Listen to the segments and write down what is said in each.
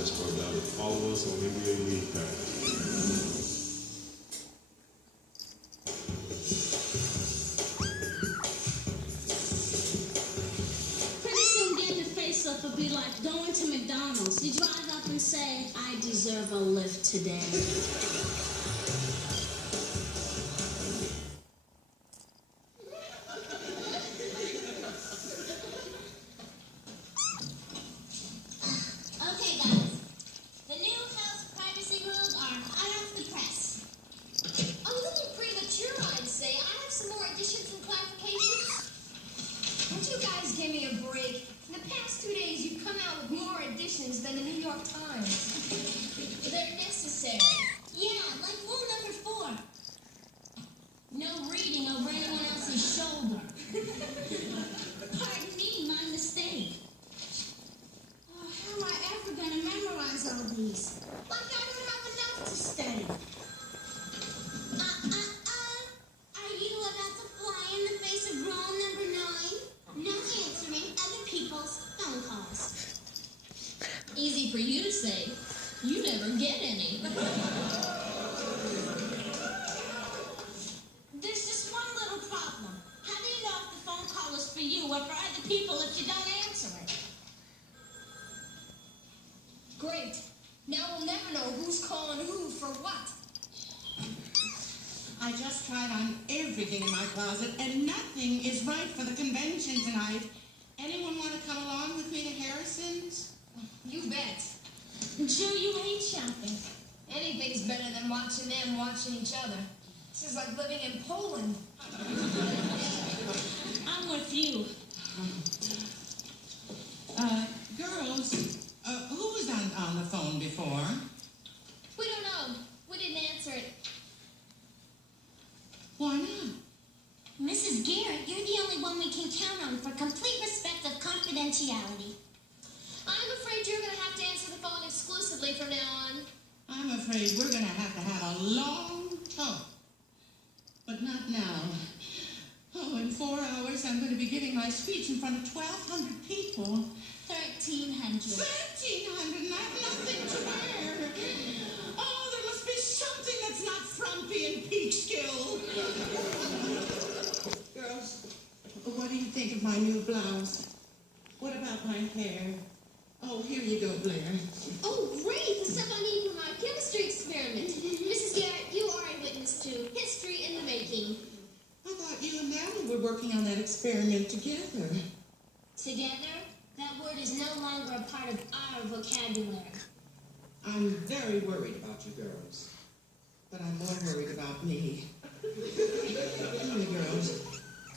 escort down to follow us on NBA League Pass. Pretty soon getting a face-up will be like going to McDonald's. You drive up and say, I deserve a lift today. Okay, guys. The new house privacy rules are hot off the press. A little premature, I'd say. I have some more additions and clarifications. Won't you guys give me a break? In the past 2 days, you've come out with more additions than the New York Times. They're necessary. Yeah, like rule number 4. No reading over anyone else's shoulder. Pardon me, my mistake. Oh, how am I ever going to memorize all these? Like I don't have enough to study. Are you about to fly in the face of rule number 9? No answering other people's phone calls. Easy for you to say. You never get any. There's just one little problem. How do you know if the phone call is for you or for other people if you don't answer it? Great. Now we'll never know who's calling who for what. I just tried on everything in my closet, and nothing is right for the convention tonight. Anyone want to come along with me to Harrison's? You bet. Joe, you hate shopping. Anything's better than watching them watching each other. This is like living in Poland. I'm with you. Girls, who was on the phone before? We don't know. We didn't answer it. Why not? Mrs. Garrett, you're the only one we can count on for complete respect of confidentiality. I'm afraid you're going to have to answer the phone exclusively from now on. I'm afraid we're going to have a long talk. But not now. Oh, in 4 hours, I'm going to be giving my speech in front of 1,200 people. 1,300. 1,300, and I have nothing to wear. Oh, there must be something that's not frumpy and Peekskill. Girls, what do you think of my new blouse? What about my hair? Oh, here you go, Blair. Oh, great! The stuff I need for my chemistry experiment. Mrs. Garrett, you are a witness to history in the making. I thought you and Natalie were working on that experiment together. Together? That word is no longer a part of our vocabulary. I'm very worried about you girls. But I'm more worried about me. Anyway, girls,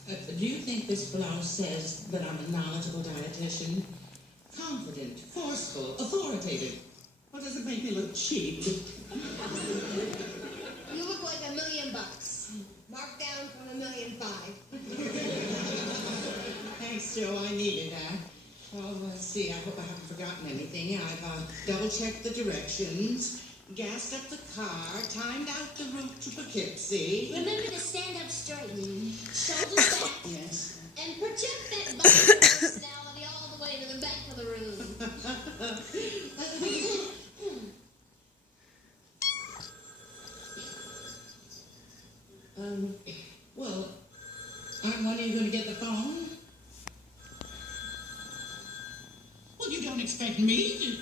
do you think this blouse says that I'm a knowledgeable dietitian? Confident, forceful, authoritative. Or does it make me look cheap? You look like $1 million. Marked down from $1,000,005. Thanks, Joe. I needed that. Well, let's see. I hope I haven't forgotten anything. I've double-checked the directions, gassed up the car, timed out the route to Poughkeepsie. Remember to stand up straight, shoulders back, Yes. And project that body personality all the way to the back of the room. Well, when are you going to get the phone? Well, you don't expect me to...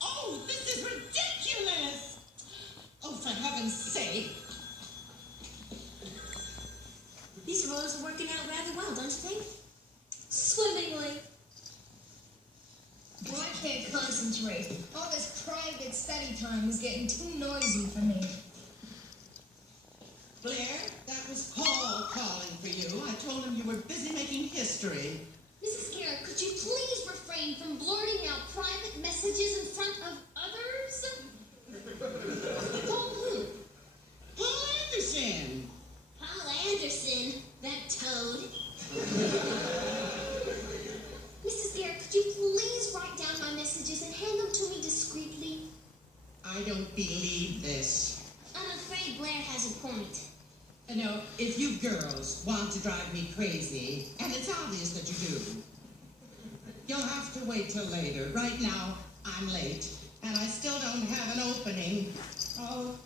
Oh, this is ridiculous! Oh, for heaven's sake. These rollers are working out rather well, don't you think? Swimmingly. Well, I can't concentrate. All this private study time is getting too noisy for me. Blair, that was Paul calling for you. I told him you were busy making history. Mrs. Garrett, could you please refrain from blurting out private messages in front of others? Paul who? Paul Anderson! Paul Anderson, that toad. Mrs. Garrett, could you please write down my messages and hand them to me discreetly? I don't believe this. I'm afraid Blair has a point. You know, if you girls want to drive me crazy, and it's obvious that you do, you'll You'll have to wait till later. Right now, I'm late, and I still don't have an opening. Oh,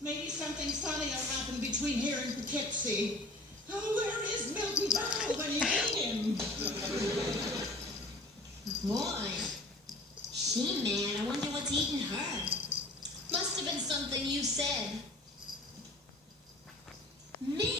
maybe something funny will happen between here and Poughkeepsie. Oh, where is Milton Berle when you need him? Boy, she mad. I wonder what's eating her. Must have been something you said. Me?